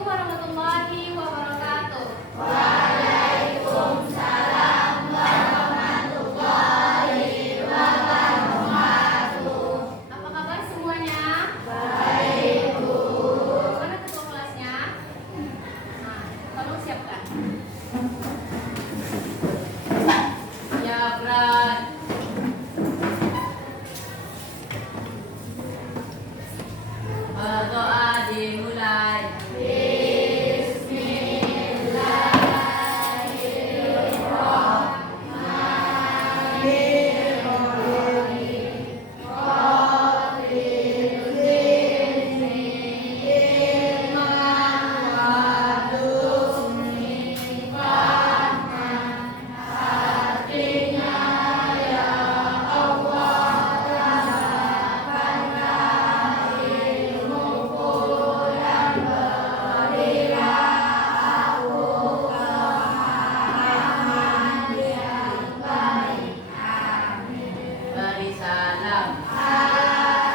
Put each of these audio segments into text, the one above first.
Assalamualaikum warahmatullahi wabarakatuh. Waalaikumsalam warahmatullahi wabarakatuh. Apa kabar semuanya? Baik, Bu. Mana ketua kelasnya? Nah, tolong siapkan. Ya, berat. Doa dimulai. Beri salam.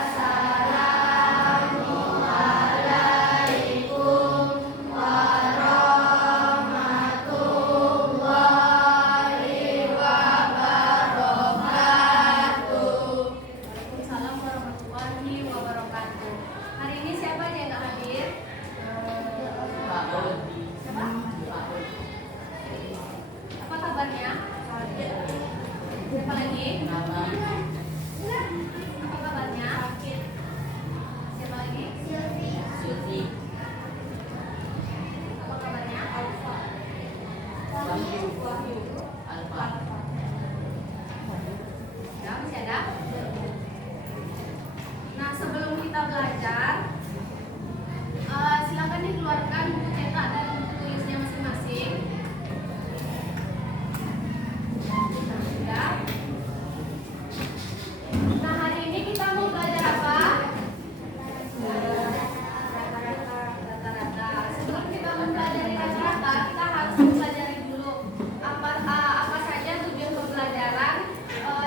Assalamualaikum warahmatullahi wabarakatuh. Waalaikumsalam warahmatullahi wabarakatuh. Hari ini siapa aja yang nggak hadir? Pak Ud. Siapa? Apa kabarnya? Siapa lagi? Nama Apa kabarnya? Siapa lagi? Suti. Apa kabarnya? Wahyu. Alfa. Ya, masih ada? Nah, sebelum kita belajar, silakan dikeluarkan buku cetak dan buku tulisnya masing-masing. Ya. Nah, hari ini kita mau belajar apa? Rata-rata. Sebelum kita mempelajari rata-rata, kita harus mempelajari dulu apa saja tujuan pembelajaran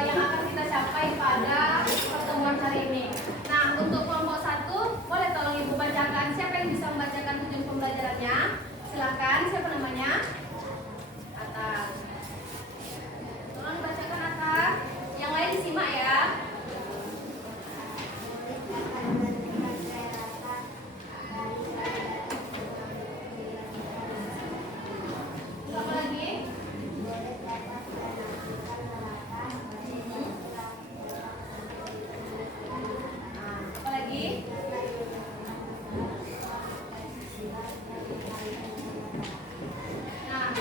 yang akan kita capai pada pertemuan hari ini. Nah, untuk kelompok 1, boleh tolong Ibu bacakan. Siapa yang bisa membacakan tujuan pembelajarannya? Silakan. Siapa namanya? Atta. Tolong dibacakan, Atta. Yang lain disimak ya. Apa lagi? Apa lagi? Nah,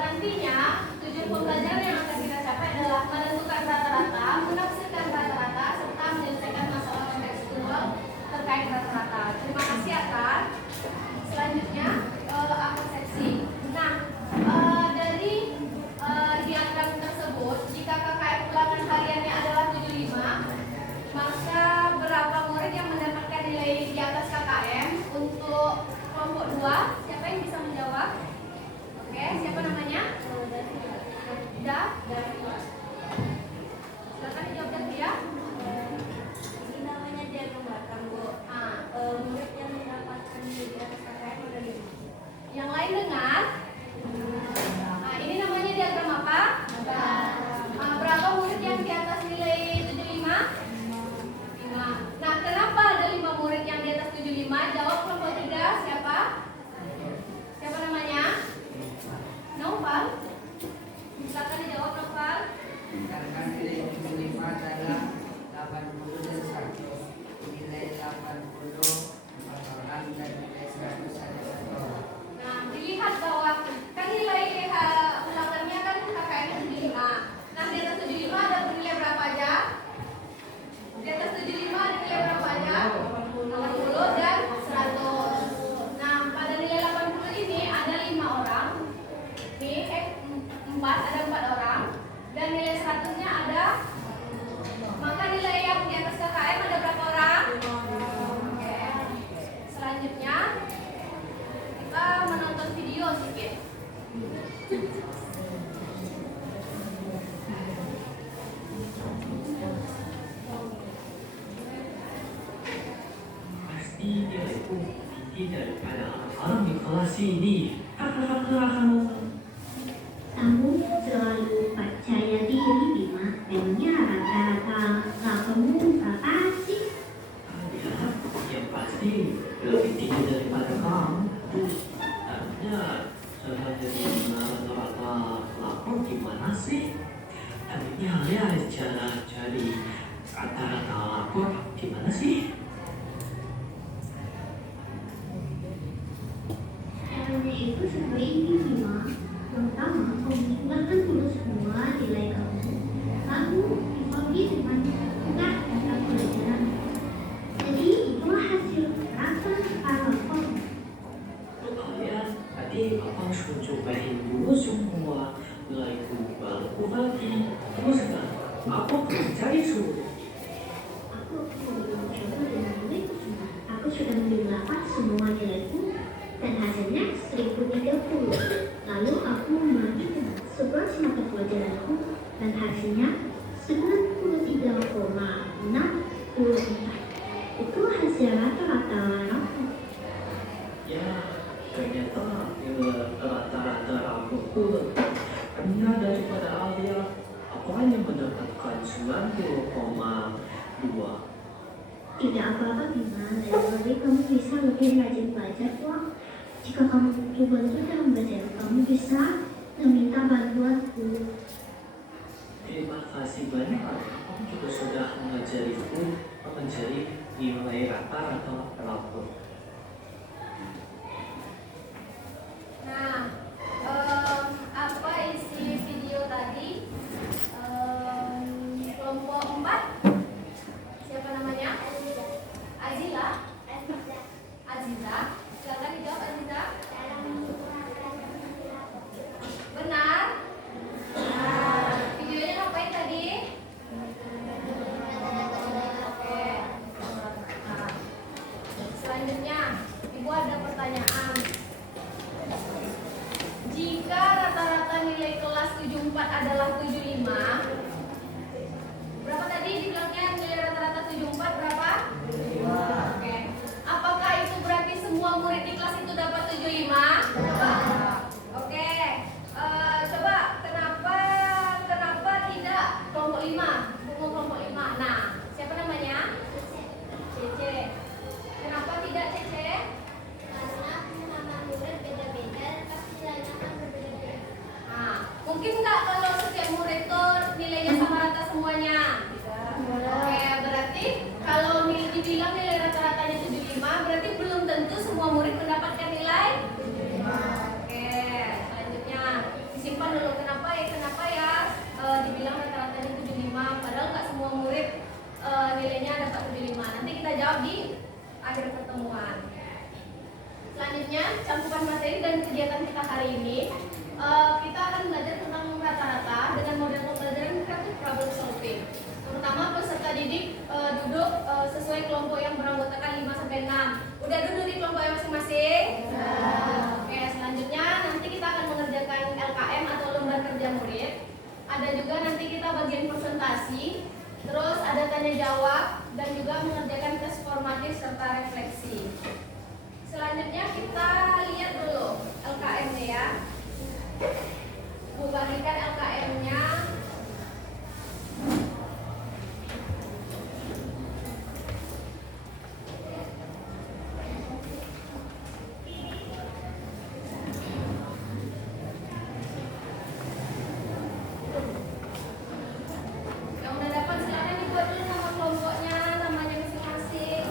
nantinya tujuan pembelajaran yang akan kita capai adalah menentukan rata-rata, menafsirkan rata-rata, serta menyelesaikan masalah kontekstual terkait rata-rata. Terima kasih atas. Selanjutnya aksepsi. Nah, dari diagram tersebut, jika KKM ulangan hariannya adalah 75, maka berapa murid yang mendapatkan nilai di atas KKM? Untuk kelompok 2, siapa yang bisa menjawab? Oke, siapa namanya? Ida. Silakan dijawab dari dia. Ini namanya diagram belakang, Bu. Murid yang mendapatkan nilai di atas KKM ada 5. Yang lain dengar? Nah, ini namanya diagram apa? Berapa murid yang di atas nilai 75? 5. Nah, kenapa ada 5 murid yang di atas 75? Jawab kelompok 3, siapa? Siapa namanya? Noval. Silakan dijawab, Noval. Karena nilai 75 adalah 80 dan 100. Nilai 80 4 orang dan nilai 100 ada 1 orang. Nah, dilihat bahwa kan nilai ulangannya kan KKM-nya 75. Nah, di atas 75 ada nilai berapa aja? Di atas 75 ada nilai berapa aja? 80 dan 100. Nah, pada nilai 80 ini ada 5 orang. Nih, 4 orang. Dan nilai 100-nya ada. Maka nilai yang di atas KKM ada berapa orang? Oke. Selanjutnya kita menonton video sedikit. Pasti diriku inti daripada orang di kelas ini. Hahaha. Kamu selalu percaya diri, Bima. Memangnya rata-rata kamu berapa sih? Ya, yang pasti lebih tinggi daripada kamu. Artinya, saya jadi rata-rata lapor gimana sih? Tapi ya, cara jadi rata-rata lapor gimana sih? Caranya itu seperti ini, Bima. Pertama, kamu gunakan dulu semua nilai kamu. Lalu dibagi dengan tugas dan pelajaran. Jadi, itulah hasil rata lapor. Oh ya, tadi abang suruh cobain dulu semua nilaiku baru aku bagi. Terus kan, aku cari suruh. Aku belum coba dengan nilaiku semua. Aku sudah menjumlahkan semua nilaiku dan hasilnya 1030. Lalu aku membagi dengan 11 mata pelajaranku dan hasilnya 93,64. Itu hasil rata-rata rapor. Ya, ternyata rata-rata raporku lebih rendah daripada Alia. Aku hanya mendapatkan 90,2. Tidak apa-apa, Bima. Lain kali kamu bisa lebih rajin belajar kok. Jika kamu butuh bantuan dalam belajar, kamu bisa meminta bantuanku. Terima kasih banyak. Kamu juga sudah mengajariku mencari nilai rata-rata rapor. Nah, apa isi video tadi? Kelompok 4. Siapa namanya? Azila. Aziza. Silakan dijawab, Aziza. Benar? Videonya ngapain tadi? Oke. Nah, selanjutnya, Ibu ada pertanyaan. Jika rata-rata nilai kelas 74 adalah 75, berapa tadi dibilangnya nilai rata-rata 74 berapa? 75. Oke. Apakah itu berarti semua murid di kelas itu dapat 75? Oke. Coba kenapa tidak kelompok 5? Tunggu kelompok 5. Nah, siapa namanya? Cece. Kenapa tidak Cece? Karena nama murid beda-beda, pasti nilainya akan berbeda-beda. Nah, mungkin nggak kalau setiap murid tuh nilainya sama rata semuanya? Oke, berarti kalau dibilang nilai rata-ratanya 75, berarti belum tentu semua murid mendapatkan nilai 75. Oke, selanjutnya disimpan dulu. Kenapa ya dibilang rata-ratanya 75, padahal nggak semua murid nilainya dapat 75. Nanti kita jawab di akhir pertemuan. Selanjutnya, cakupan materi dan kegiatan kita hari ini. Kita akan belajar tentang rata-rata dengan model pembelajaran creative problem solving. Pertama, peserta didik duduk sesuai kelompok yang beranggotakan 5-6. Udah duduk di kelompok masing-masing? Oke, selanjutnya nanti kita akan mengerjakan LKM atau lembar kerja murid. Ada juga nanti kita bagian presentasi. Terus ada tanya jawab dan juga mengerjakan tes formatif serta refleksi. Selanjutnya kita lihat dulu LKM-nya ya. Bu bagikan LKM-nya. Yang udah dapat silakan dibuat dulu nama kelompoknya, namanya masing-masing.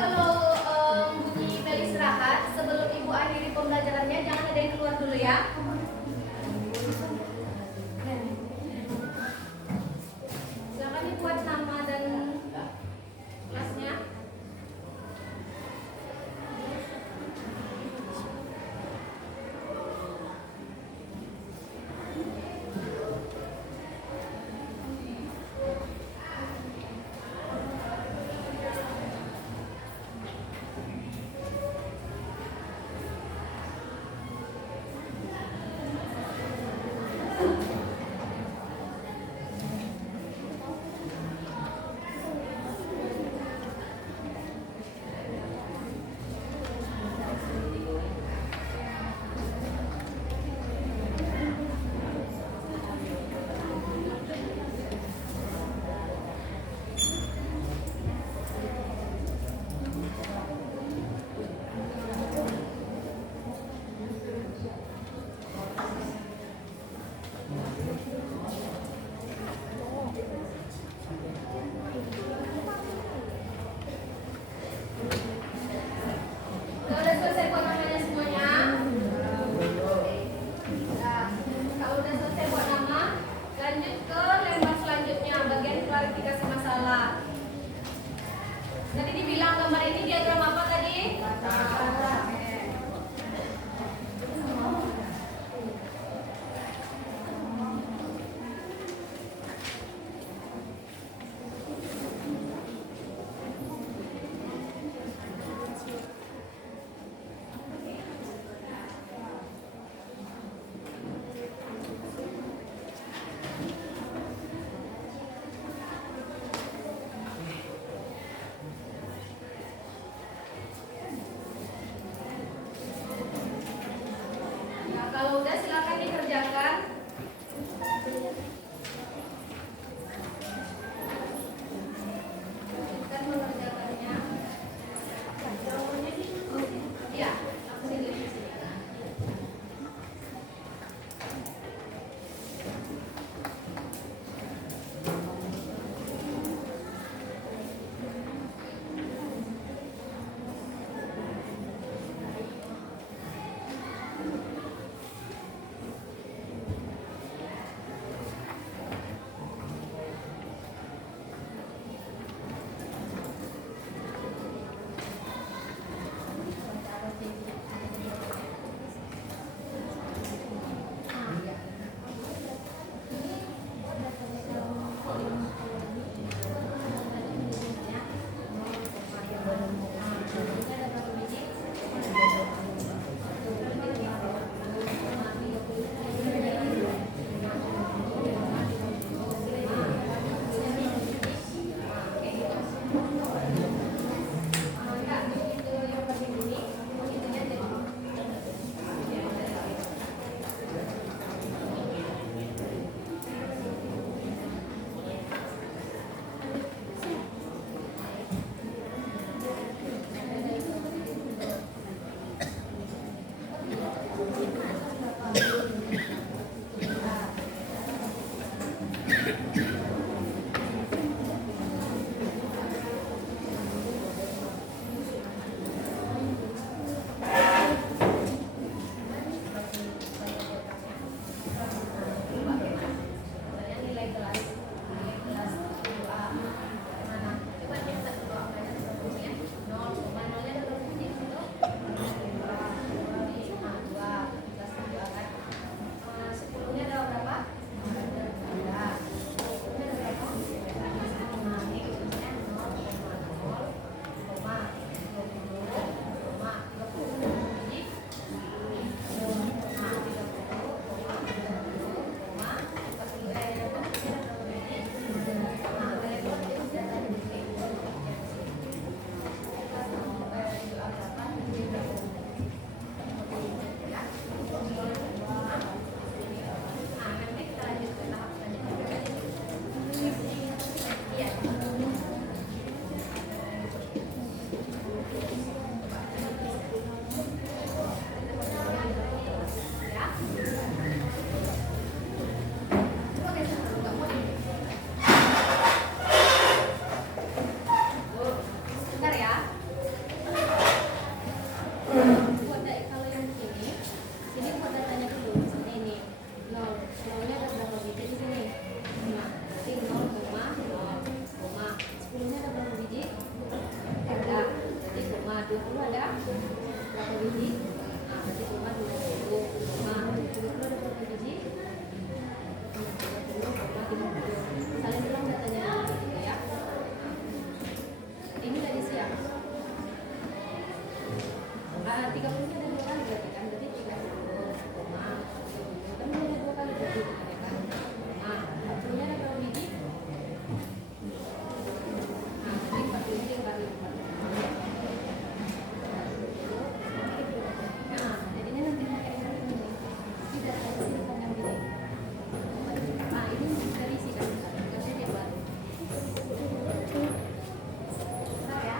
kalau bunyi bel istirahat, sebelum ibu akhiri pembelajarannya, jangan ada yang keluar dulu ya. Silakan dibuat nama dan kelasnya. 30 ada berapa biji? Nah, berarti keluar 20. Nah, 30 ada berapa biji? 30, saling ulang datanya juga ya. Ini tadi siang. 30 nya ada 2 kali berarti kan? Berarti 30, kan ini ada 2 kali berarti kan? Nah, 40 nya ada berapa biji? Nah, jadi 40 nya dikali 4. Nah, jadinya nanti pakai ini. Tidak ada silikon yang gini. Nah, ini dari isi kan? Kasih dia baru. Bentar ya.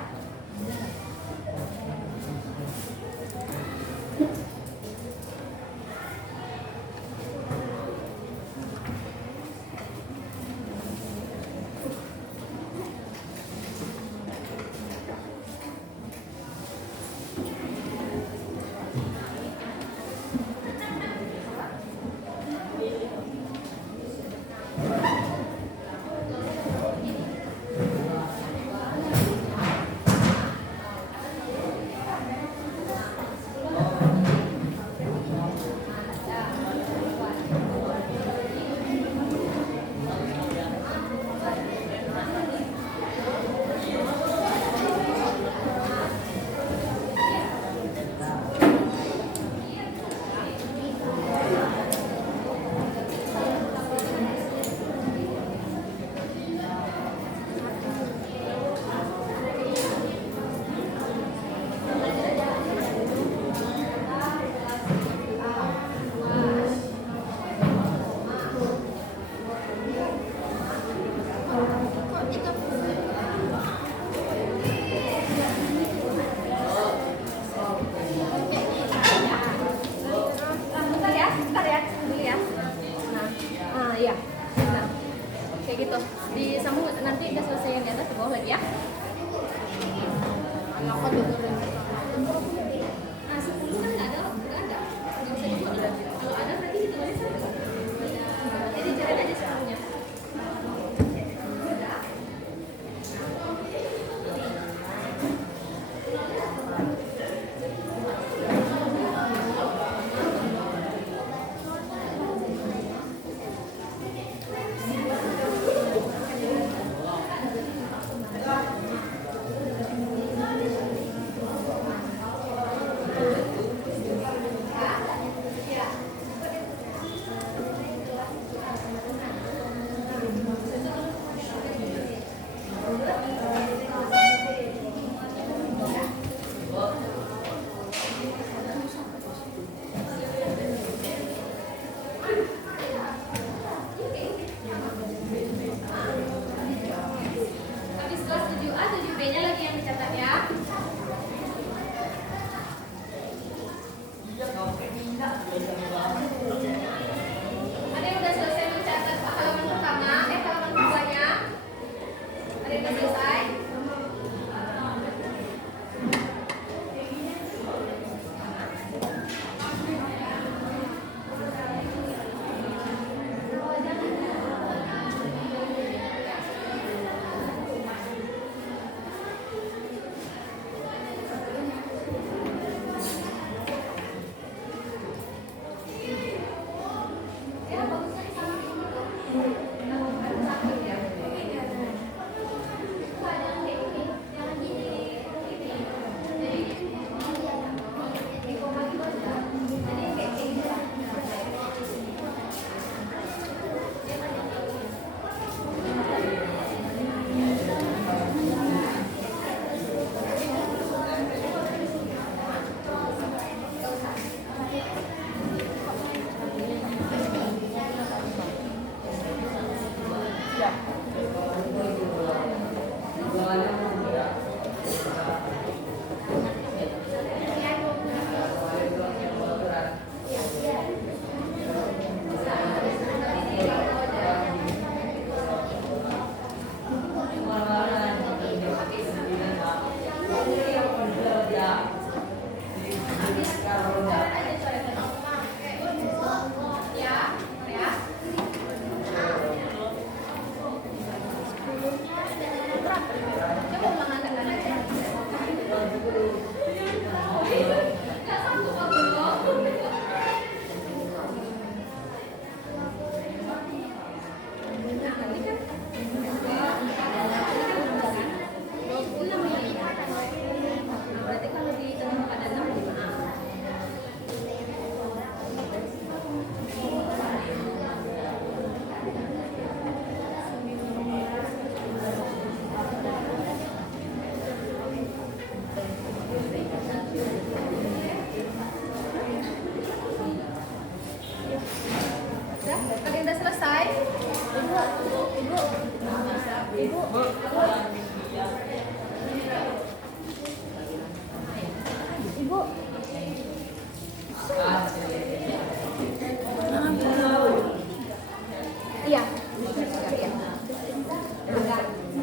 Iya.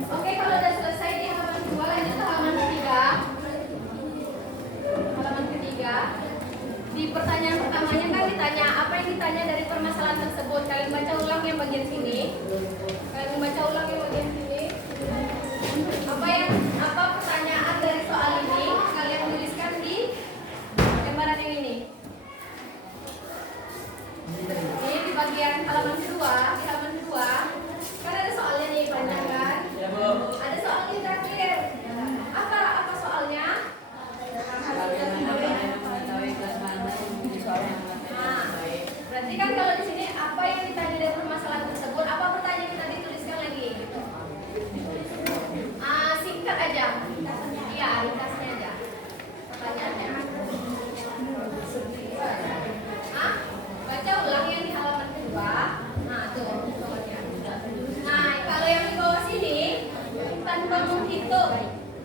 Oke, kalau udah selesai di halaman 2, lanjut ke halaman 3. Halaman ketiga. Di pertanyaan pertamanya kan ditanya apa yang ditanya dari permasalahan tersebut. Kalian baca ulang yang bagian sini. Apa pertanyaan dari soal ini? Kalian tuliskan di lembaran yang ini. Ini di bagian halaman kedua, kan ada soalnya nih, panjang kan? Ada soalnya terakhir. Apa soalnya? Nah, berarti kan kalau di sini apa yang ditanya dari permasalahan tersebut, apa pertanyaan kita dituliskan lagi? Singkat aja. Iya, ringkasnya aja. Pertanyaannya. Baca ulang yang di halaman kedua. Nah, tuh. Nah, kalau yang di bawah sini tanpa menghitung,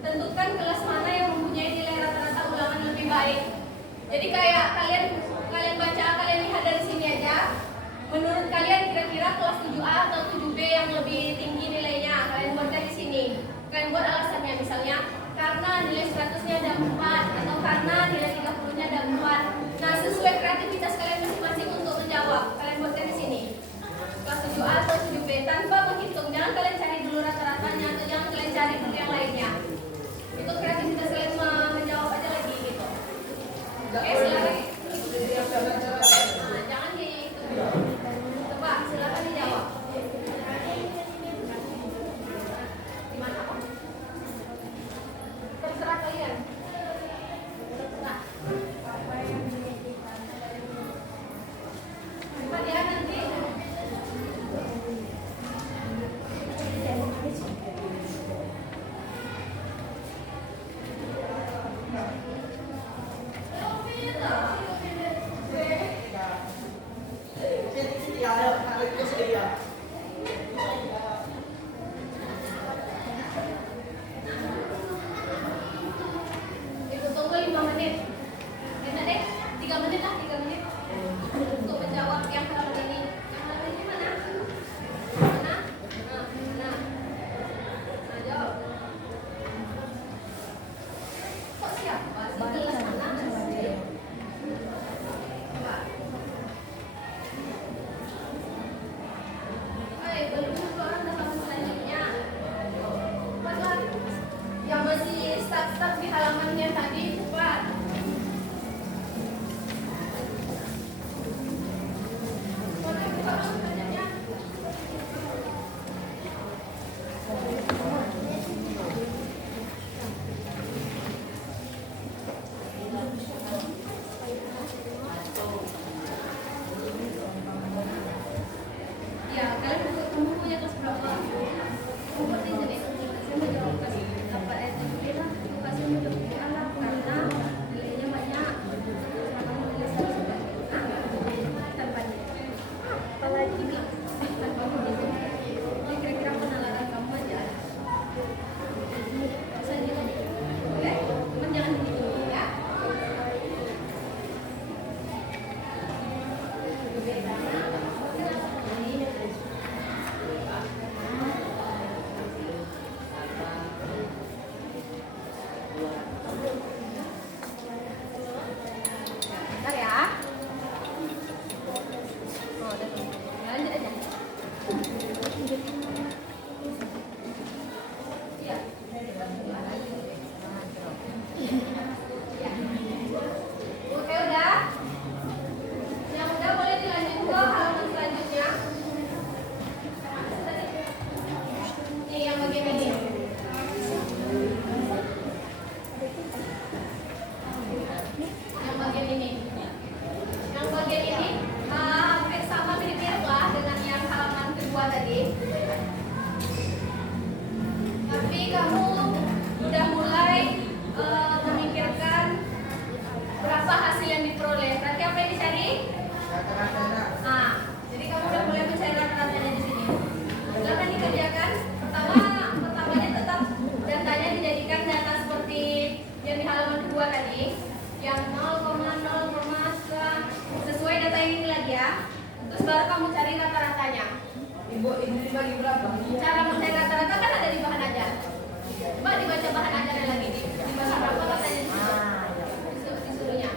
tentukan kelas mana yang mempunyai nilai rata-rata ulangan lebih baik. Jadi kayak kalian baca, kalian lihat dari sini aja. Menurut kalian kira-kira kelas 7A atau 7B yang lebih tinggi nilainya? Kalian buatkan di sini. Kalian buat alasannya, misalnya karena nilai 100-nya ada 4 atau karena nilai 30-nya ada 4. Nah, sesuai kreativitas kalian masing-masing untuk menjawab. Kalian buatkan di sini. Kelas 7A atau 7B tanpa menghitung. Jangan kalian cari dulu rata-ratanya atau jangan kalian cari dulu yang lainnya. Itu kreativitas kalian menjawab aja lagi gitu. Oke, silakan. Nah, jangan dihitung. Coba silakan dijawab. Gimana kok? Terserah kalian. Terserah. Coba dia nanti. dua tadi, yang 0,0, sesuai data ini lagi ya. Terus baru kamu cari rata-ratanya. Ibu ini dibagi berapa? Cara mencari rata-rata kan ada di bahan ajar. Coba dibaca bahan ajarnya lagi. Dibaca berapa katanya di situ? Disuruhnya.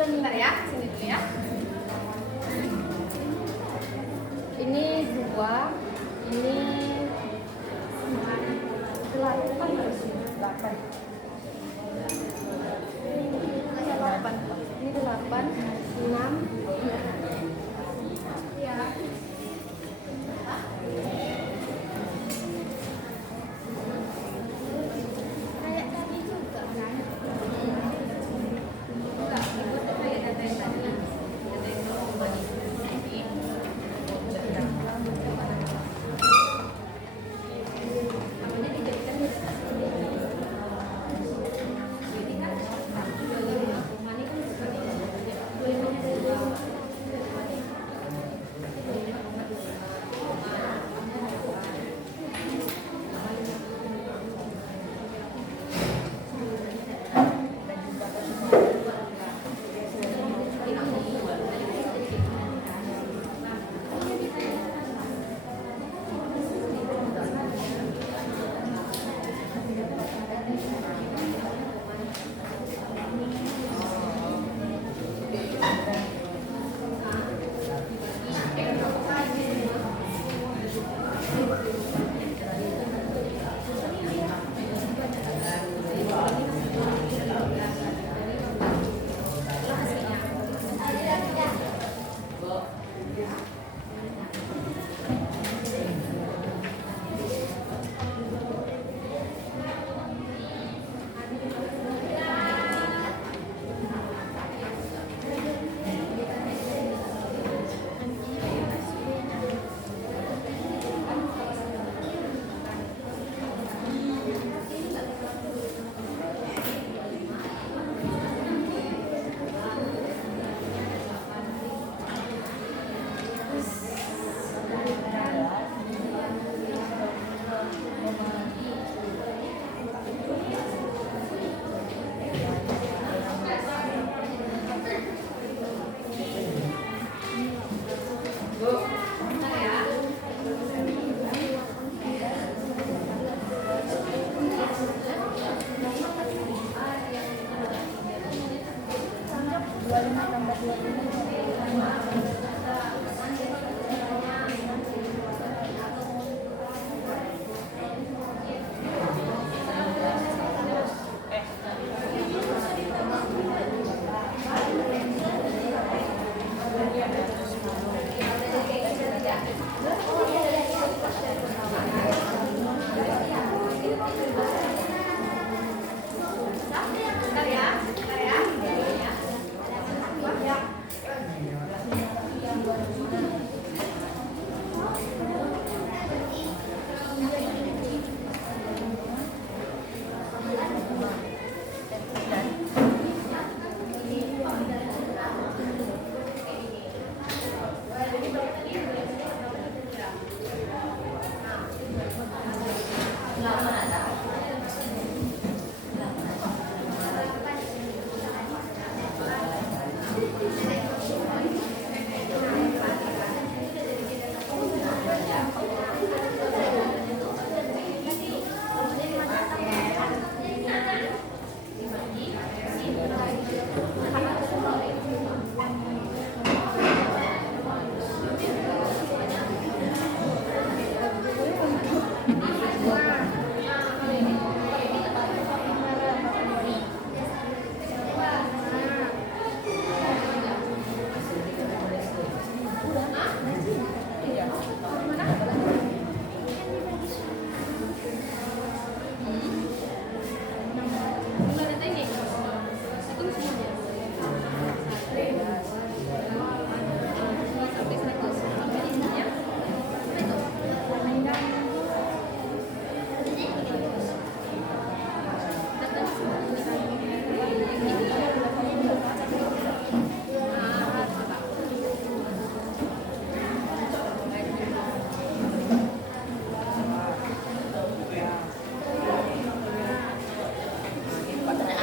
Bentar ya, sini dulu ya. Ini 2, ini 8 terus 8. Ini 8, 6. Ya. Kayak tadi juga kan? Enggak, itu kayak data yang tadi. Data yang kamu bagi. Namanya dijadikan data.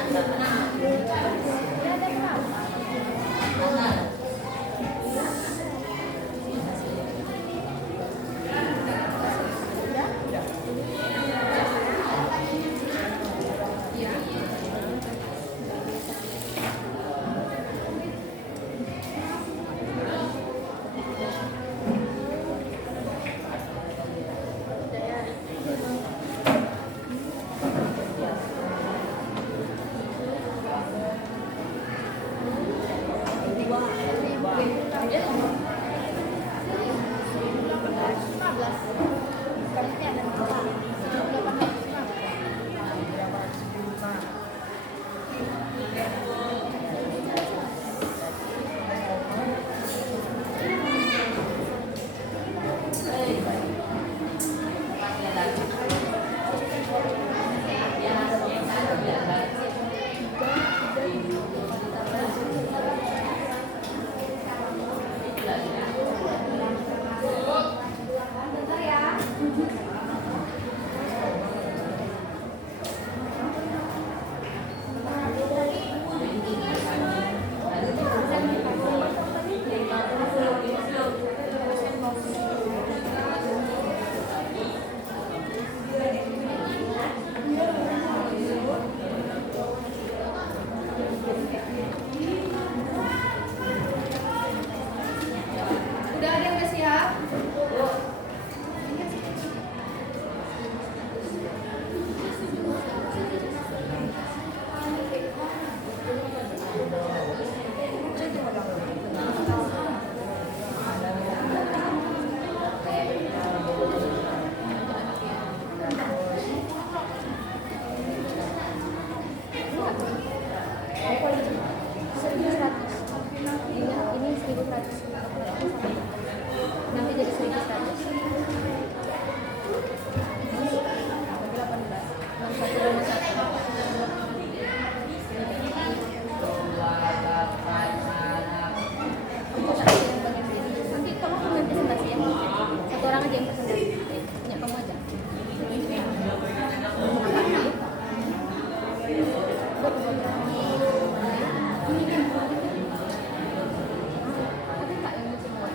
Bentar ya. Udah ada yang udah siap? Ini 1.100. Nanti jadi 1.100. Nanti kamu kan presentasi ya. Satu orang aja yang presentasi. Ya kamu aja. Ada nggak yang mau semua?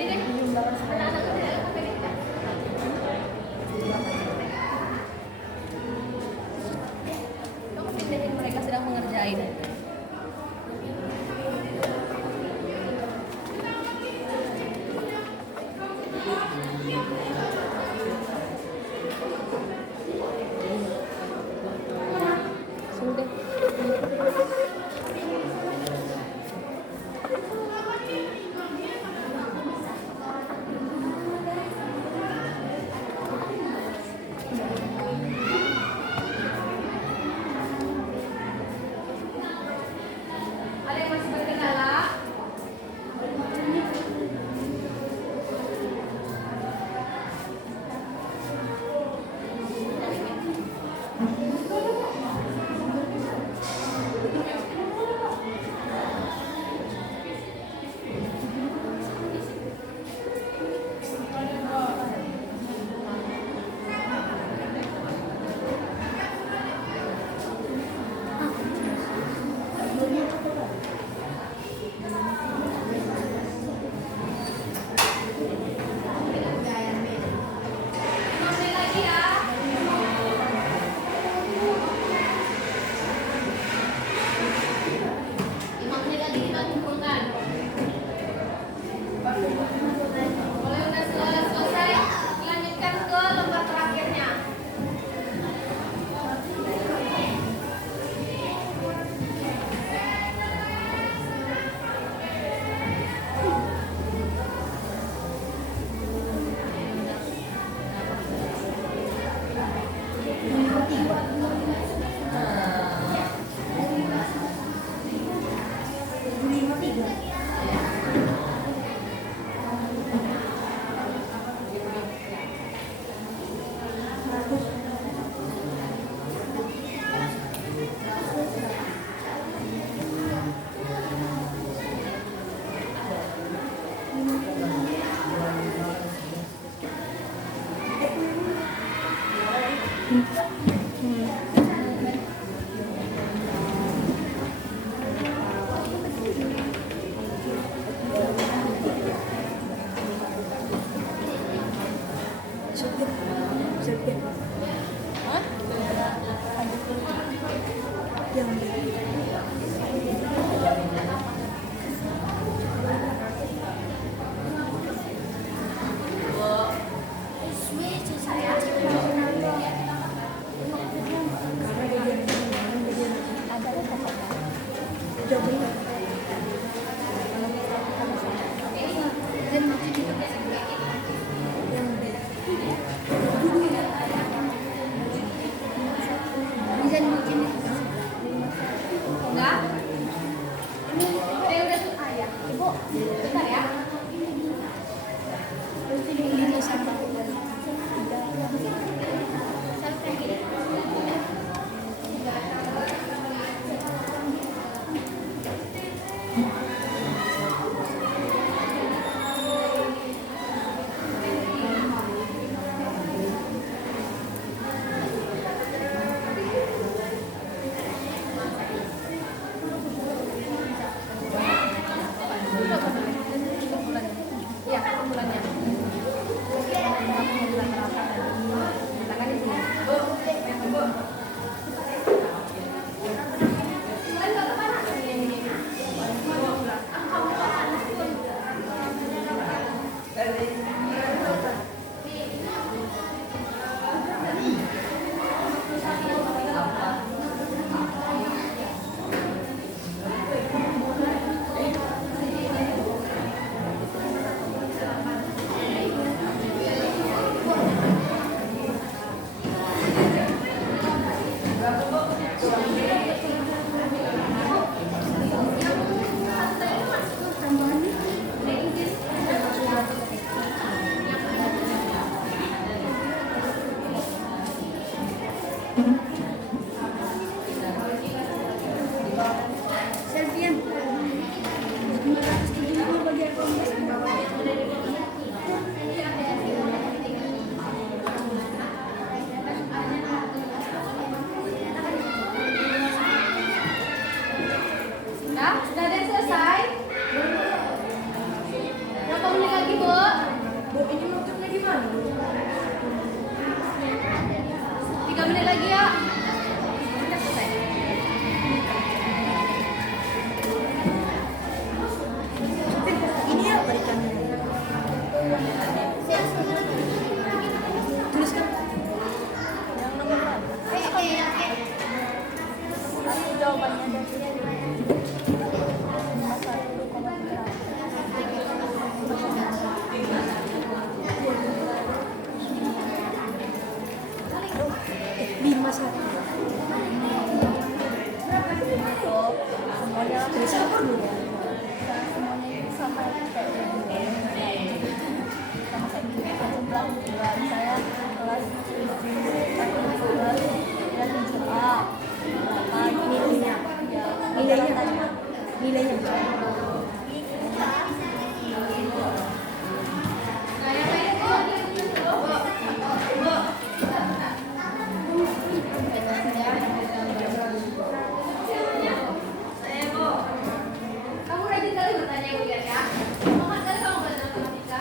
Ini deh, anak-anak Enggak? Saya udah tuh ayah. Ibu, bentar ya. Iya, bulannya. Tangan di sini. Bu. Bulan nggak kemana? Kamu panas pun. Nah, sudah ada yang selesai? Berapa menit lagi, Bu? Bu, ini nutupnya gimana? 3 menit lagi ya. Sudah selesai. Ini ya berikannya. Tuliskan. Yang nomor berapa? Kasih jawabannya dari 5 satu. Semuanya tulisan dulu ya. Semuanya itu sama kayak sama kayak jumlah saya kelas 7A. Nilainya Kamu rajin kali bertanya Ibu ya? Semangat kali kamu belajar matematika.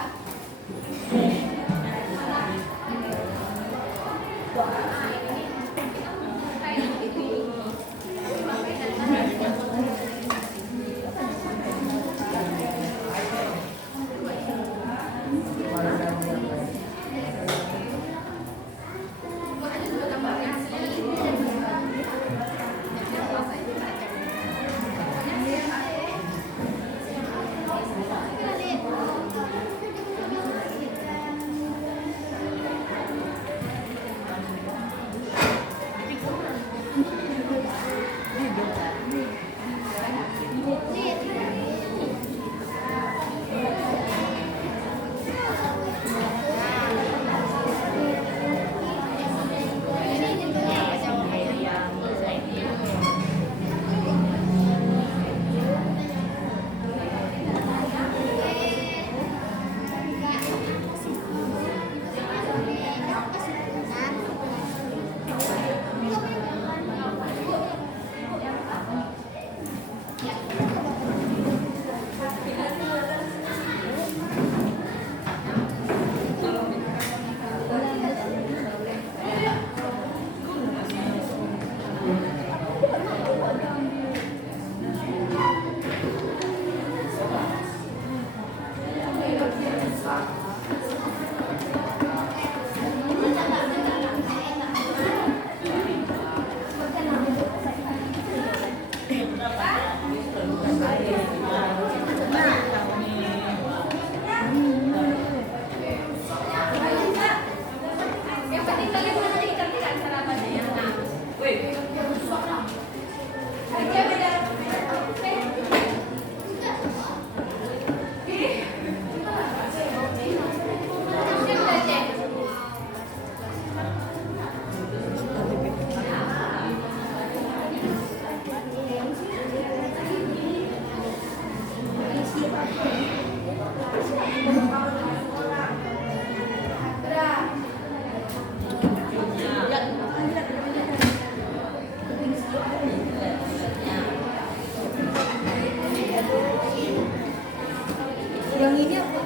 Yang ini apa?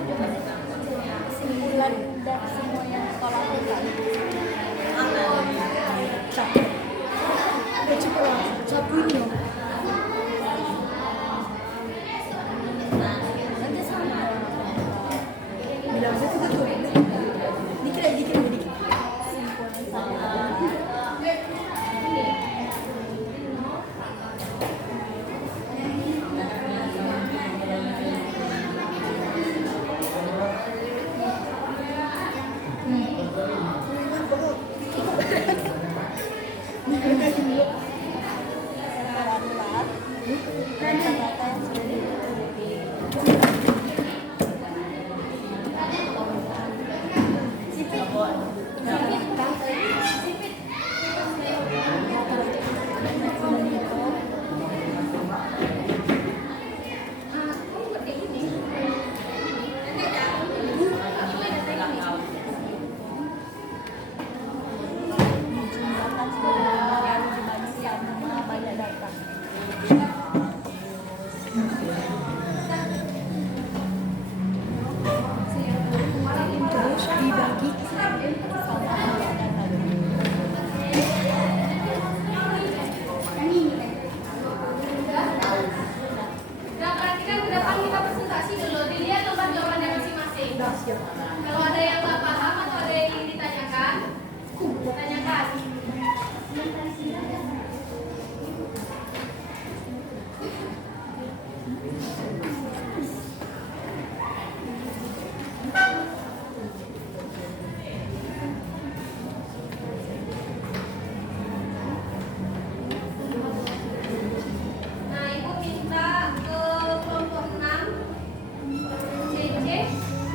Kesimpulan dari semua yang sekolah lakukan. Capek. Udah cukup lah. Capek ini ya. Nanti sama. Bilang saya tuh tuh. Dikit lagi, dikit. Kesimpulan saya. Terus dibagi Udah perhatikan ke depan kita presentasi dulu. Dilihat tempat jawabannya masing-masing. Kalau ada yang nggak paham atau ada yang ingin ditanyakan, tanyakan. Nah, Ibu minta ke kelompok 6 CC.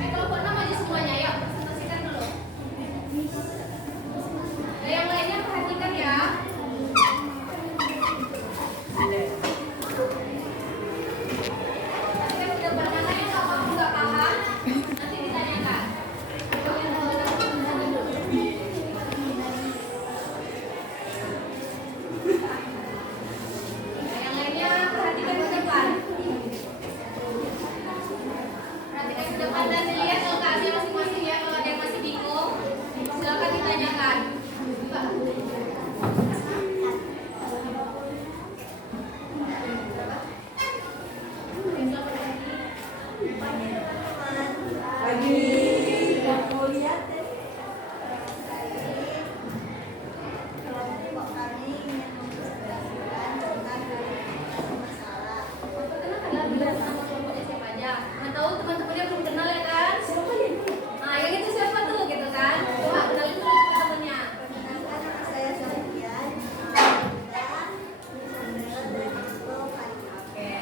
Kelompok 6 aja semuanya, yuk presentasikan dulu. Nah, yang lainnya perhatikan ya. Perhatikan ke depan, karena yang nggak paham, nanti ditanyakan. Nah, yang lainnya perhatikan ke depan. Perhatikan ke depan dan dilihat lokasinya masing-masing ya. Kalau ada yang masih bingung, silakan ditanyakan. Perkenalkanlah bila sama kelompoknya siapa aja. Nah, tahu teman-temannya belum kenal ya kan? Nah, yang itu siapa tuh gitu kan? Coba kenalin dulu teman-temannya. Oke.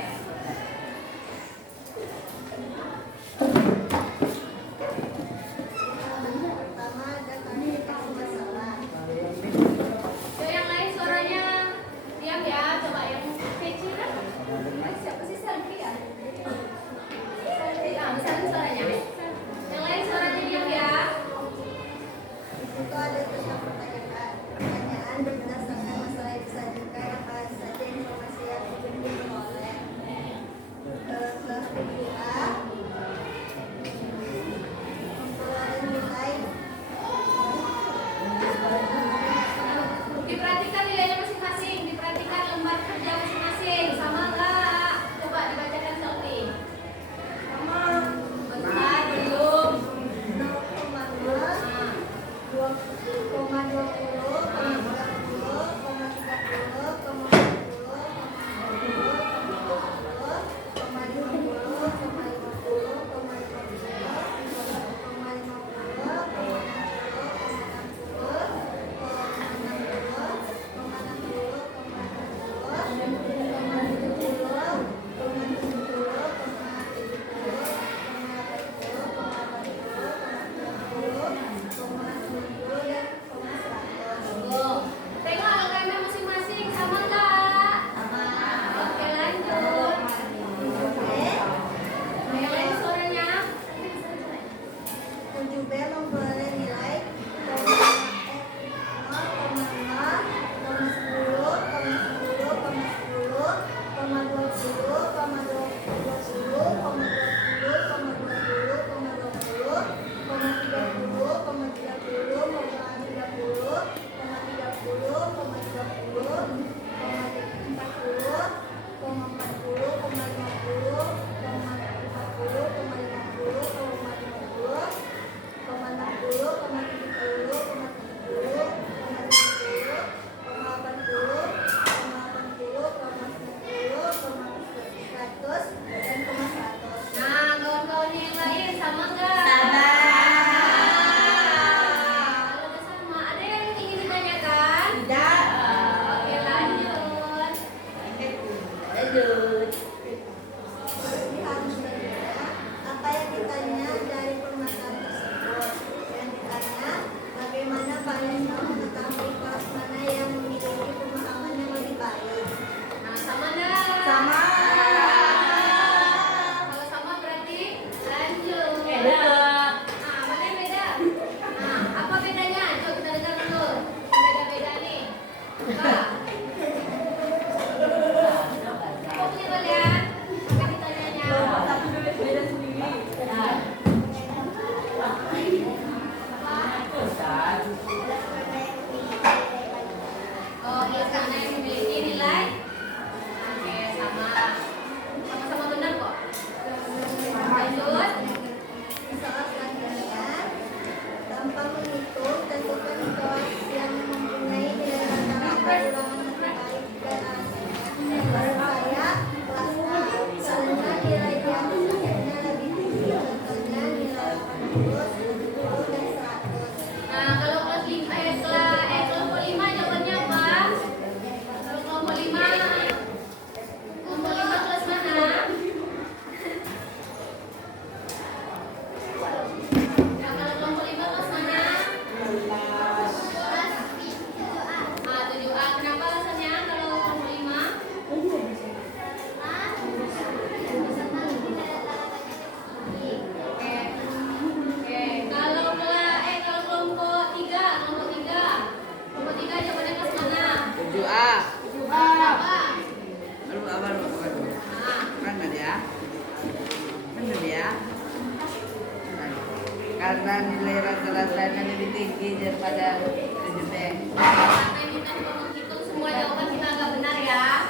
karena nilai rata-ratanya lebih tinggi daripada 7B. Sampai minta menghitung semua jawaban kita agak benar ya.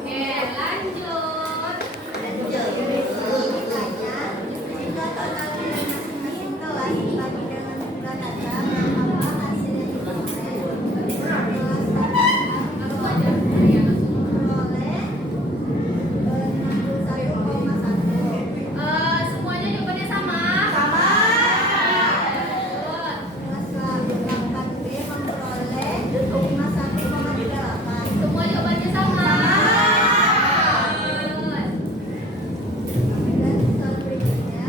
Oke, lanjut. Jika total nilai masing-masing kelas dibagi dengan jumlah data, berapa hasil yang diperoleh? Kelas Aku aja. Ya, langsung. memperoleh 61,1. Semuanya jawabannya sama. Sama. Kelas 8B memperoleh 51,38. Semua jawabannya sama. Dan soal berikutnya,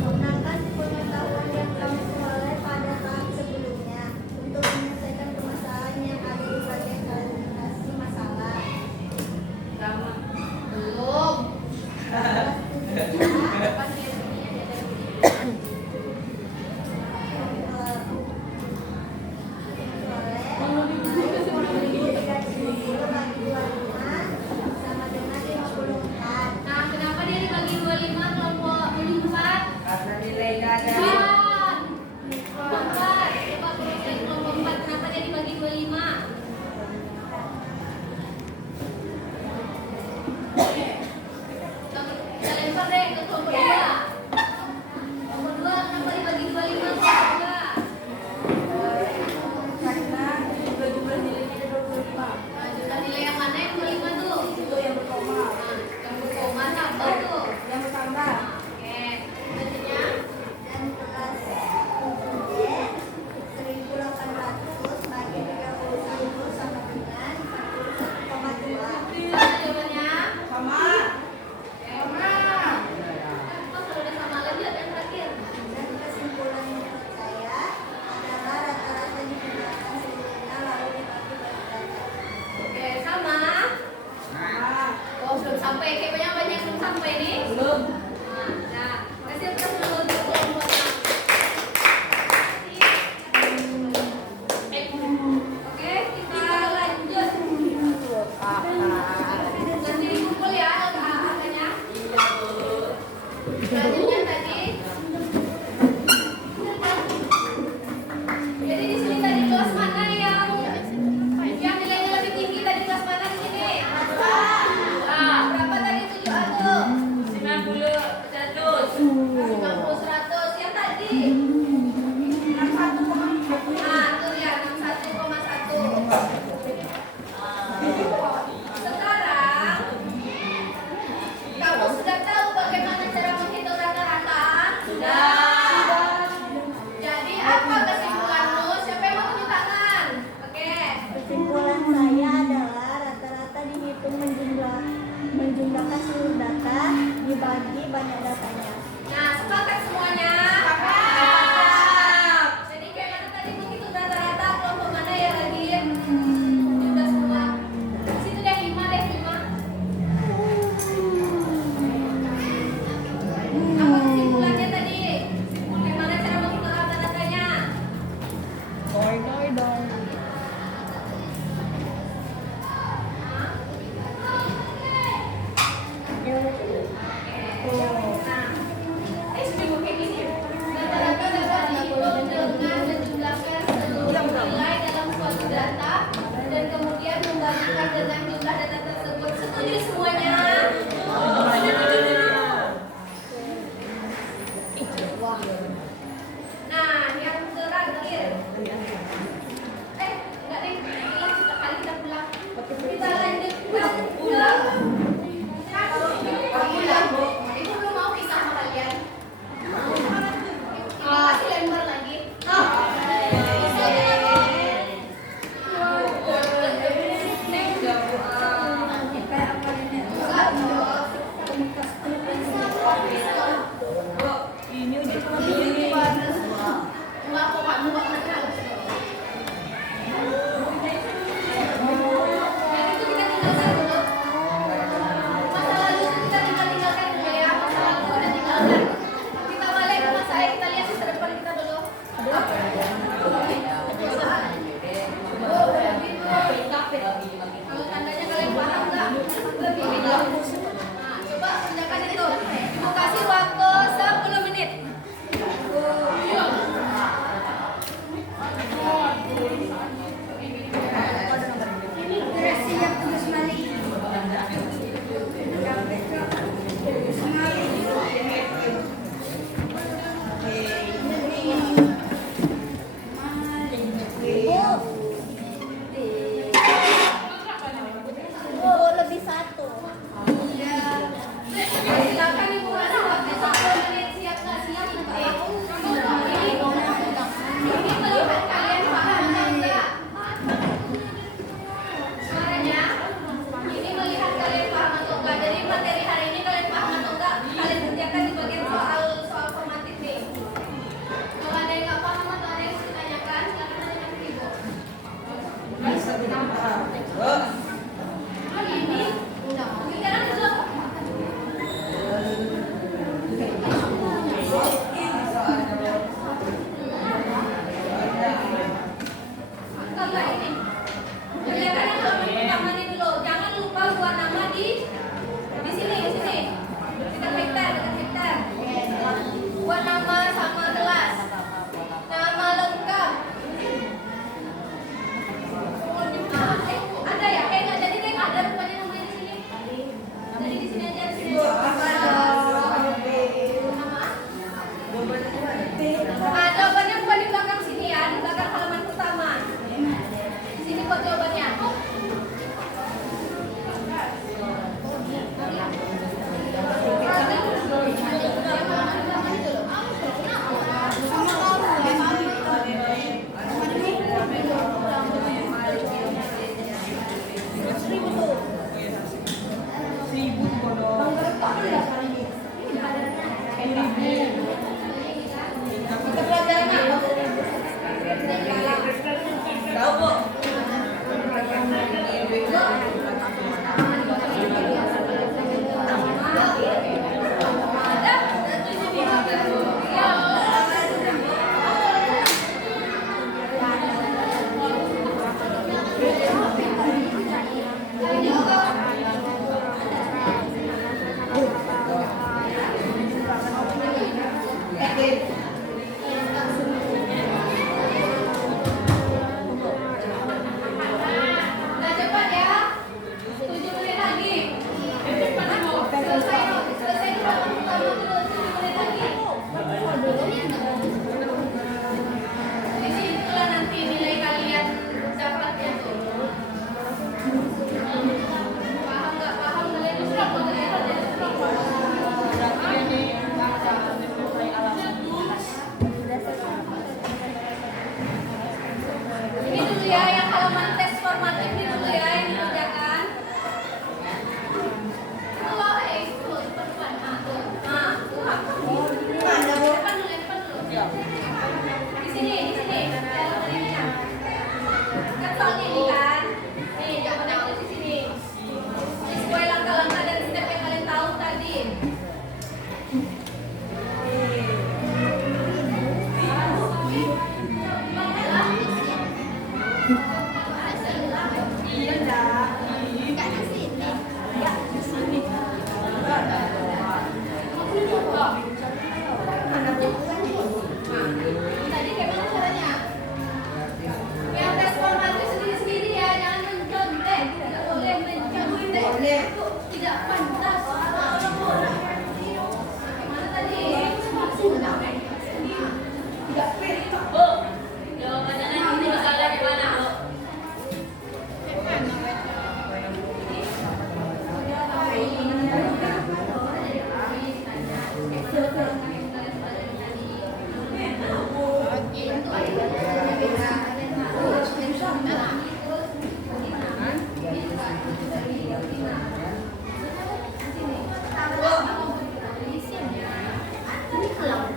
gunakan pengetahuan yang kamu peroleh pada tahap sebelumnya untuk menyelesaikan permasalahan yang ada di bagian klasifikasi masalah. Sama. Belum. Kelas 7A Apa sih yang punya dia tadi? Nah, kenapa dia dibagi 25 kelompok 24? Karena nilainya ada Kelompok 4. Coba kerucutkan kelompok 4. Kenapa dia dibagi 25? Kita lempar deh ke kelompok 2. Kelompok 2 kenapa dibagi 25 kelompok 2? Nah, jumlah nilai yang mana yang 25 tuh? Yang berkoma. Tambah tuh. Oke. Selanjutnya. Dan kelas 7D 1.800 bagi 31 sama dengan 41,2. Sama jawabannya? Sama. Mas kalau udah sama lanjut yang terakhir. Dan kesimpulan menurut saya adalah rata-rata digunakan sebelumnya lalu dibagi bagi data. Oke, sama. Oh, belum sampai. Kayak banyak yang belum sampai nih. Belum. Nah, kasih atas dulu untuk kelompok Oke, kita lanjut. Nanti dikumpul ya angkanya. Selanjutnya tadi. Jadi di sini tadi kelas mana yang nilainya lebih tinggi tadi kelas mana di sini? Ah, berapa tadi 7A tuh? 90, 100. 50, 100. Yang tadi? 61,1. Nah, tuh ya 61,1. Sekarang kamu sudah tahu bagaimana cara menghitung rata-rata? Sudah. Jadi apa kesimpulanmu? Siapa yang mau tunjuk tangan? Oke. Kesimpulan saya adalah rata-rata dihitung menjumlahkan seluruh data dibagi banyak datanya. Nah, sepakat semuanya? Sepakat. Jadi kayak mana tadi menghitung rata-rata kelompok mana ya lagi? Sudah semua. Di situ deh 5 deh 5. Apa kesimpulannya tadi? Bagaimana cara menghitung rata-ratanya? Rata-rata dapat dihitung dengan menjumlahkan seluruh nilai dalam suatu data dan kemudian membagikan dengan jumlah data tersebut. Setuju semuanya? Nah, yang terakhir. Enggak deh, pulang sekali kita pulang. Kita lanjutkan pulang. Pulang, Bu. Ibu belum mau pisah sama kalian. Kasih lembar lagi. Ini udah pulang.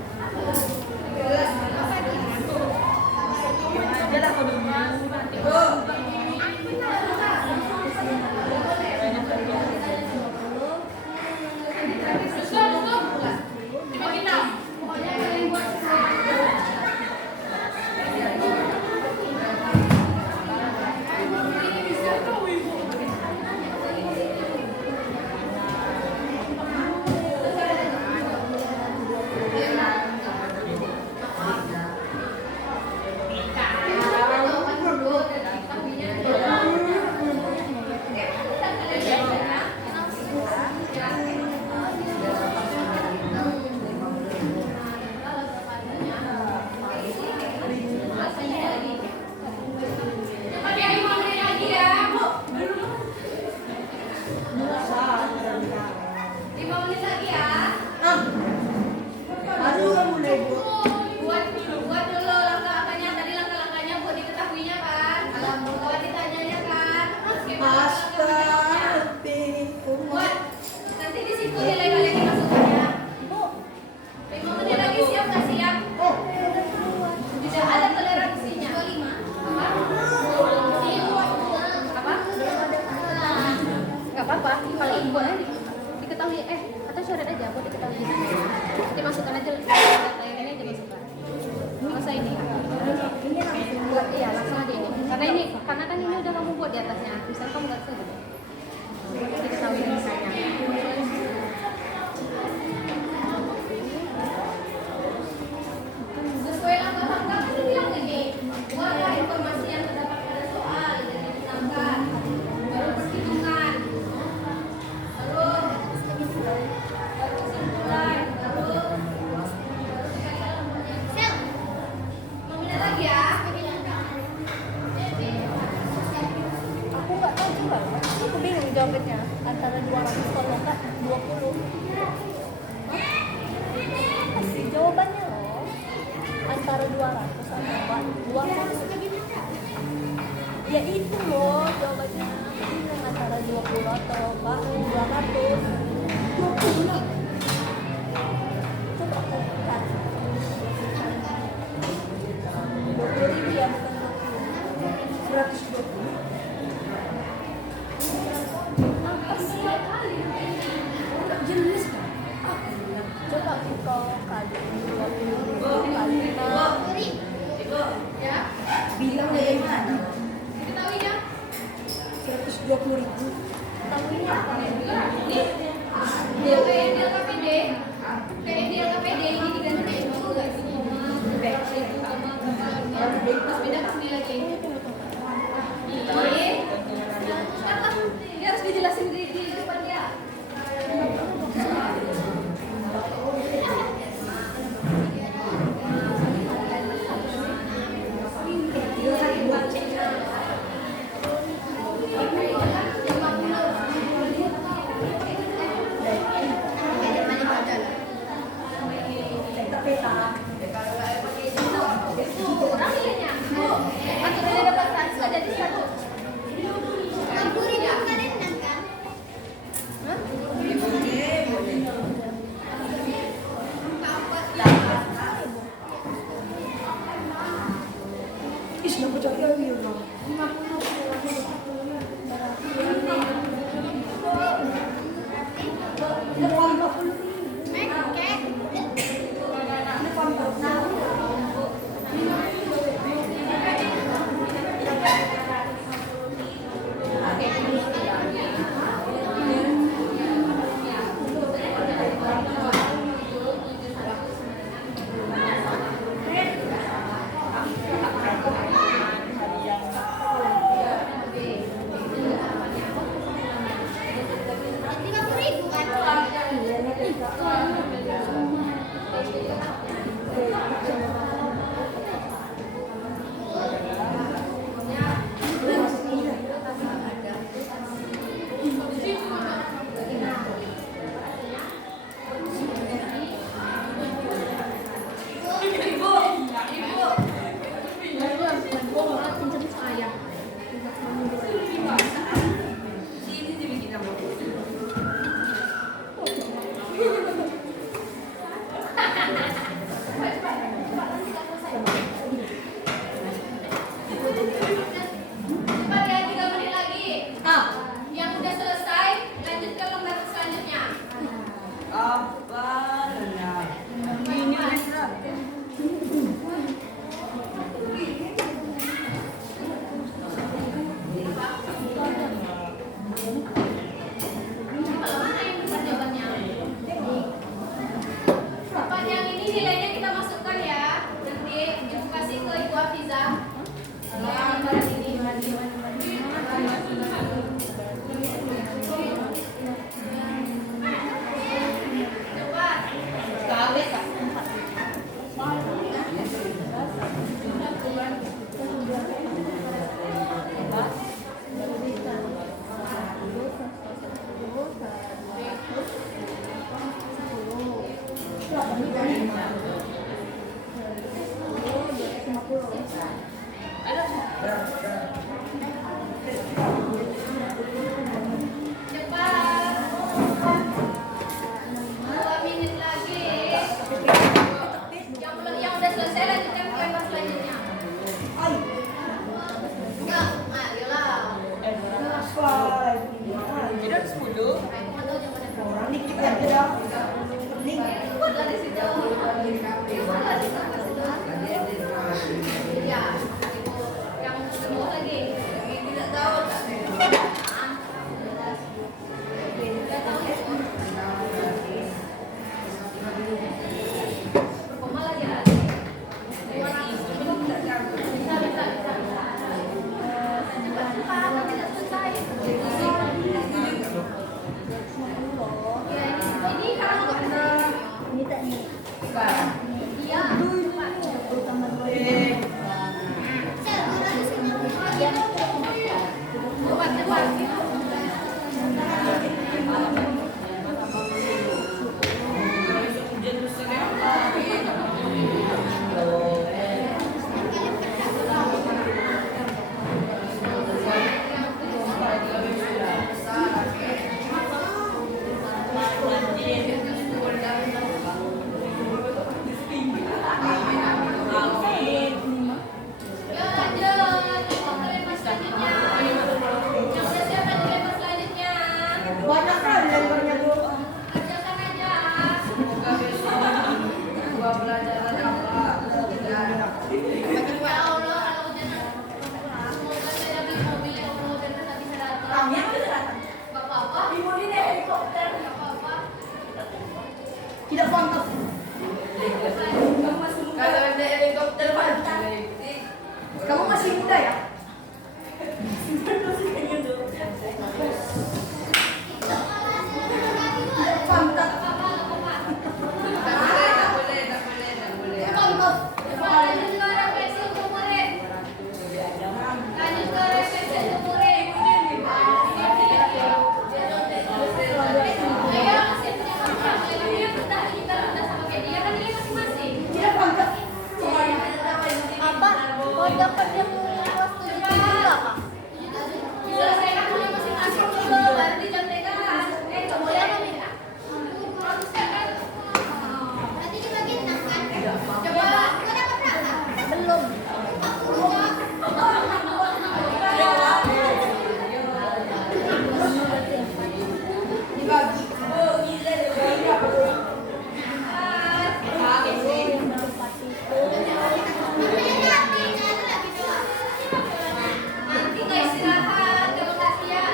Karena kan ini udah kamu buat di atasnya, misalnya kamu nggak setuju, diketahui misalnya. Sesuai langkah-langkah kan bilang gini, wadah informasi yang terdapat pada soal dan ditenangkan, baru perhitungan, baru kesimpulan, baru mau minta lagi ya. Aku bingung jawabnya antara 200 kalau enggak 20. Kasih jawabannya loh. Antara 200 sama enggak 20. Ya itu loh jawabannya. Bingung antara 20 atau enggak 200. 20 lah. Coba aku lihat. 20.000 ya bukan 20. 120. Jelas kan? Coba kau kali 20 kali 5. Ya, Bilang dari mana? diketahuinya. 120.000. Tahunya apa? Ini dia PNDL KPD. PNDL KPD ini diganti terus beda kesini lagi. Ini dia harus dijelasin di depan dia. Kurang ya. Cepat. 2 menit lagi. Yang udah selesai lanjutkan ke kelas selanjutnya. Enggak, ayolah. Jadi harus 10. Aku mau tahu jawabannya berapa. Orang dikit aja dah. Mending. Ikut dari situ. Ikut dari situ. Iya, itu yang kedua lagi. Yang tidak tahu tak? Tidak tahu. Berkoma lagi lah. Bisa. Cepat, nanti tidak selesai. Ya, ini kalau nggak ada. Ini tak nih. Iya. Cepat. Ya lanjut. Kelas selanjutnya. Yang udah siap lanjut kelas selanjutnya. Banyak kan lembarnya tuh. Kerjakan aja. Semoga besok dua pelajaran apa? Ya Allah, kalau hujan semoga saya beli mobil ya Allah dan bisa datang. Kami yang bisa datang. Gak apa-apa. Ini helikopter. Gak apa-apa. Tidak pantas. Kalau ada helikopter mah. Kamu masih muda ya? Tidak pantas. Tak boleh. Pantas. Lanjut ke refleksi untuk murid. Lanjut ke refleksi untuk murid. Ayo, masih punya kamu. Kamu yang rendah, kita rendah sama kayak dia kan ini masing-masing. Tidak pantas. Apa? Mau dapat yang kelas 7 juga, Kak? Selesaikan dulu masing-masing dulu, baru dicontekan. Nggak boleh apa nih? Nanti dibagi 6 kan? Coba. Kau dapat berapa? Belum. Dibagi. Nanti nggak istirahat, kalau nggak siap.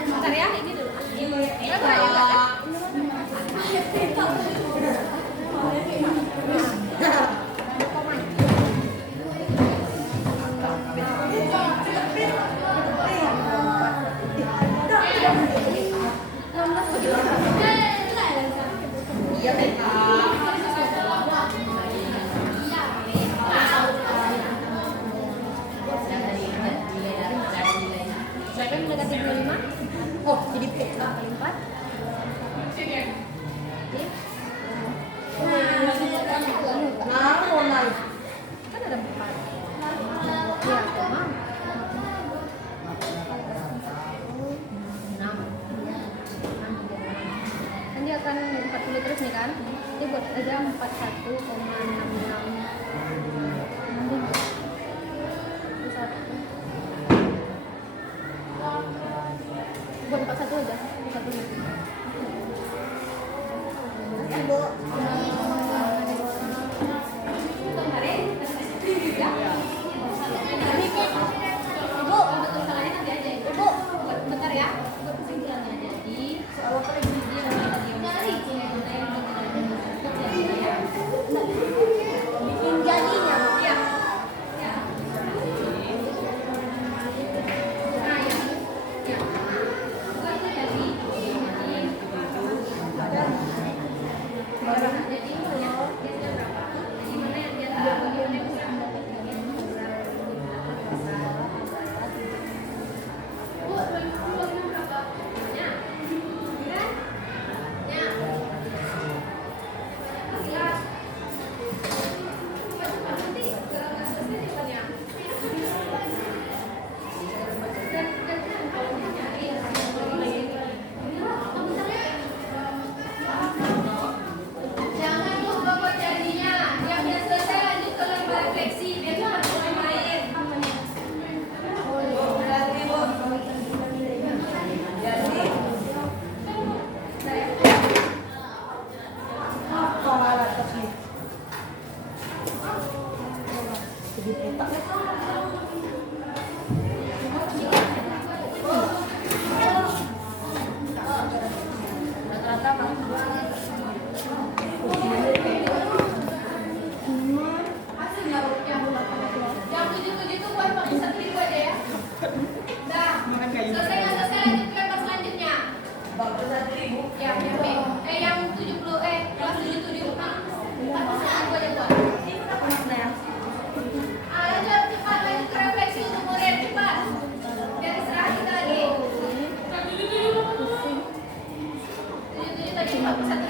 Bentar ya, ini dulu. Ini berapa? Saya mendekati 25. Oh, jadi P. Kali 4. Nah, mau naik. Kan ada 4. Iya, koma. 6. Kan dia akan 40 terus nih kan? Dia buat aja 41,66. Buat 41 aja. 41. Bu. Ibu, untuk tulisannya nanti aja. Ibu, bentar ya. Buat kesimpulannya. Jadi, dia tadi yang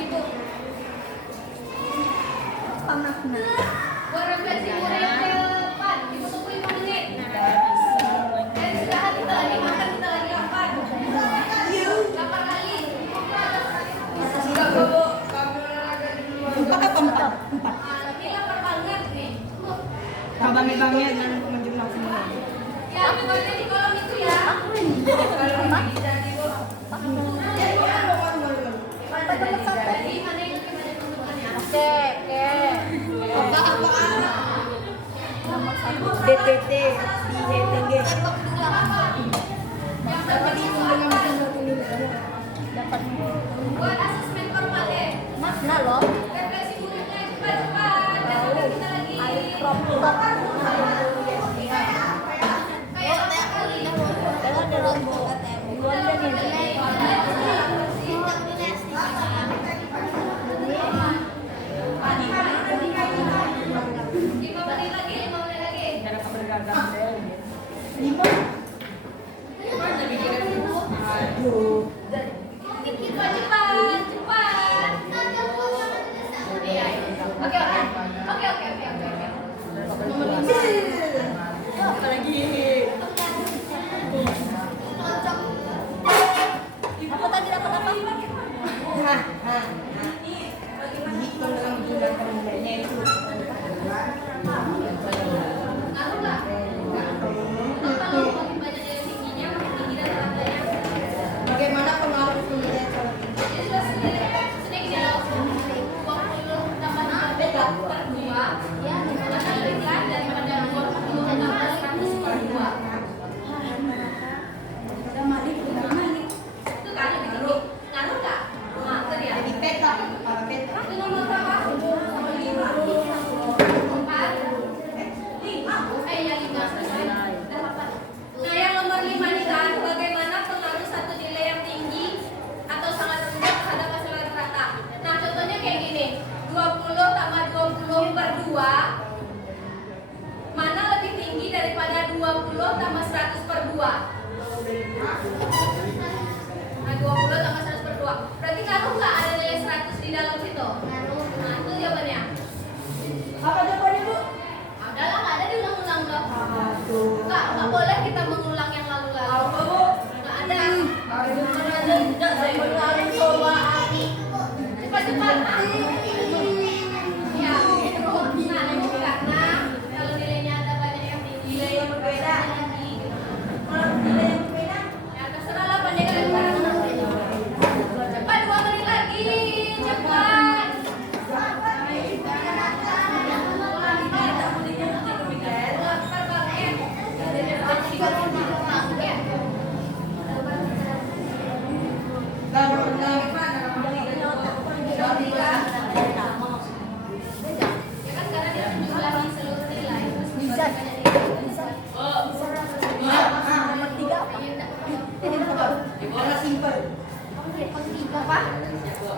Ibu. Apa makna? Buat refleksi murid ke depan. Ibu tunggu 5 menit. Dan istirahat kita lagi makan kita lagi 8. 8 kali. Enggak, Bu. Kami olahraga di luar. 4 apa 4? 4. Ini lapar banget nih. Bangnya dan menjumlah semua. Ya, tulisnya di kolom itu ya. Kalau lagi jadi, Bu. Jadi mana yang gimana bentukannya? DPT di HTG. Yang pertama itu apa? Buat asesmen formal deh. Makna loh. Refleksi muridnya cepat-cepat. Dan sampai kita lagi. Kayak apa kali? Lima menit lagi. Cepat. Iya. Oke. Apa tadi dapat apa? Dihitung dalam jumlah nilainya itu. Ngaruh nggak? Kalau makin banyak nilai tingginya, makin tinggi dan rantainya. Bagaimana pengaruh nilai calon? Jadi sudah sendiri gini loh. 20 tambah 2 per 2. Ya, dimana lebih kan daripada 20 tambah 100 per 2. Itu kan lebih tinggi. Ngaruh nggak? Mater ya. Jadi peta, para peta. Itu nomor berapa? 4. Ya 5 selesai. Nah yang nomor 5 nih kan, bagaimana pengaruh satu nilai yang tinggi atau sangat rendah terhadap hasil rata-rata. Nah contohnya kayak gini, 20 tambah 20 per 2, mana lebih tinggi daripada 20 tambah 100 per 2? Nah 20 tambah 100 per 2, berarti ngaruh nggak ada nilai 100 di dalam situ? Nah itu jawabannya. Apa jawabannya, Bu? Adalah nggak ada di undang-undang tuh. Nggak boleh kita mengulang yang lalu-lalu. Nggak ada. Cepat-cepat. Ya, nah itu karena kalau nilainya ada banyak yang tinggi, nilai yang berbeda. Ya terserah lah bandingkan sekarang. Cepat 2 menit lagi, cepat. Ya kan karena dia menjumlahi seluruh nilai. Bisa. Nomor 3 apa? Karena simpel. Apa?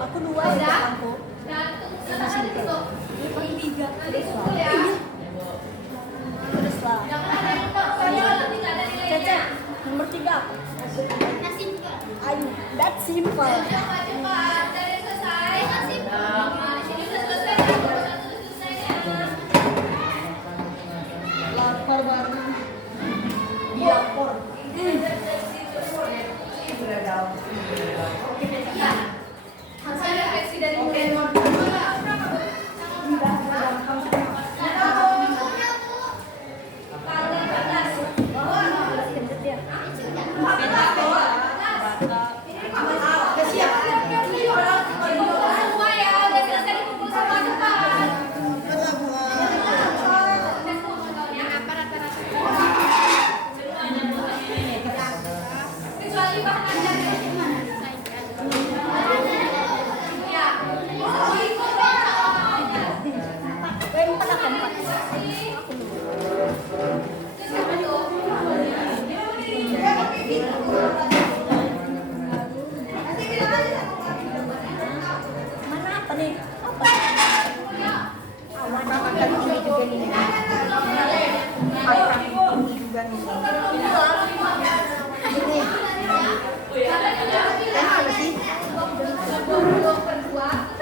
Aku 2 Ada? ya aku. Nah, selesai di situ. Nanti kumpul ya. Terus lah. Jangan ada yang konyol, nanti nggak ada Cece, nilainya. nomor 3 apa? Ayo, that's simple. Cepat, dari selesai. Nah, di sini udah selesai. Udah selesai. Lapor baru. Dilapor. Ya. Hasil refleksi dari murid. Semua ya, udah selesai dikumpul semua cepat. Kecuali bahan ajar ya. Ya. Siapa tuh? Mana apa nih? Apa? Awan akan ini juga nih. Ini juga nih. Ini. Karena dia bilang, 20 per 2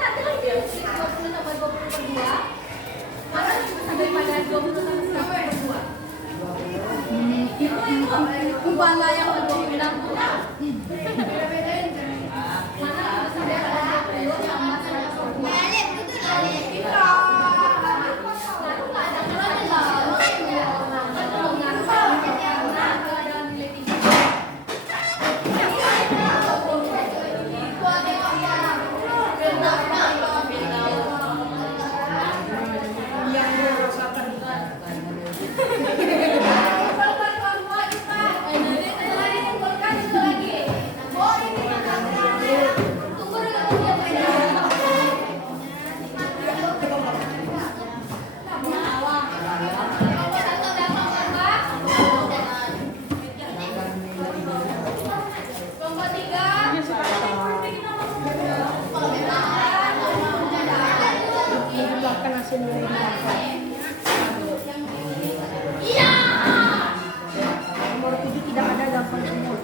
kasih nilai berapa? Nomor 7 tidak ada gampang semua.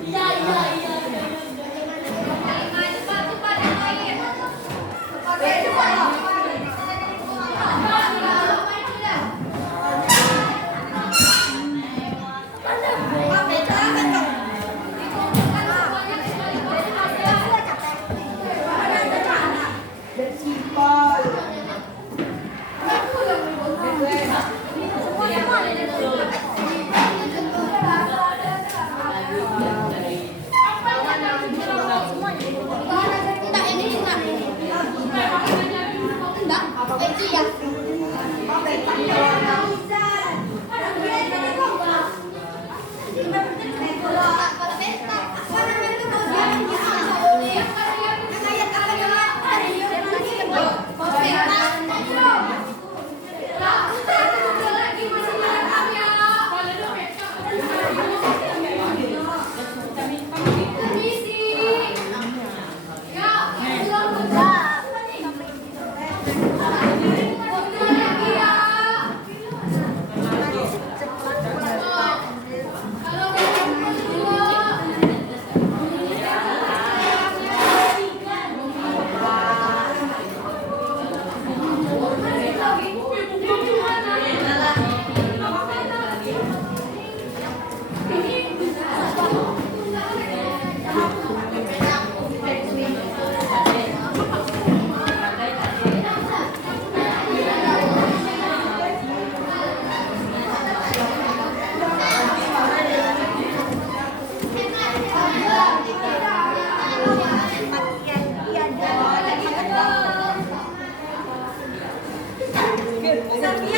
Sofia